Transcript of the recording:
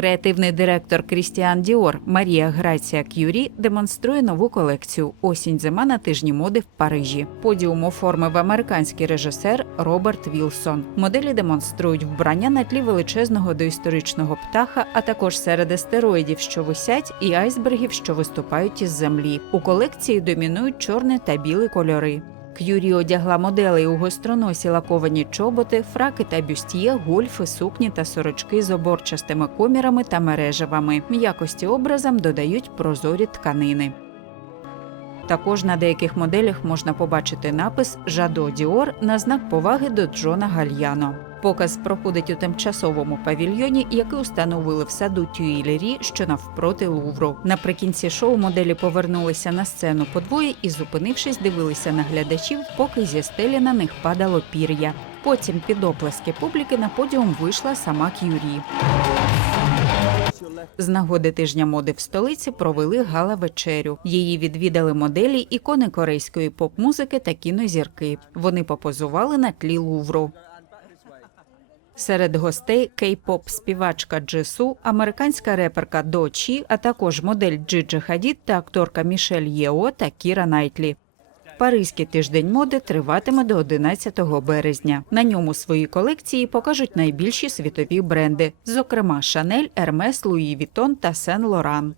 Креативний директор Крістіан Діор Марія Грація К'юрі демонструє нову колекцію Осінь зима на тижні моди в Парижі. Подіум оформив американський режисер Роберт Вілсон. Моделі демонструють вбрання на тлі величезного доісторичного птаха, а також серед астероїдів, що висять, і айсбергів, що виступають із землі. У колекції домінують чорне та білий кольори. К'юрі одягла моделей у гостроносі лаковані чоботи, фраки та бюст'є, гольфи, сукні та сорочки з оборчастими комірами та мережевами. В якості образам додають прозорі тканини. Також на деяких моделях можна побачити напис Жадо Діор на знак поваги до Джона Гальяно. Показ проходить у тимчасовому павільйоні, який установили в саду Тюїлері, що навпроти Лувру. Наприкінці шоу моделі повернулися на сцену подвоє і, зупинившись, дивилися на глядачів, поки зі стелі на них падало пір'я. Потім під оплески публіки на подіум вийшла сама К'юрі. З нагоди тижня моди в столиці провели гала-вечерю. Її відвідали моделі ікони корейської поп-музики та кінозірки. Вони попозували на тлі Лувру. Серед гостей кей-поп співачка Джису, американська реперка Дочі, а також модель Джиджи Хадід та акторка Мішель Єо та Кіра Найтлі. Паризький тиждень моди триватиме до 11 березня. На ньому свої колекції покажуть найбільші світові бренди, зокрема Шанель, Ермес, Луї Вітон та Сен Лоран.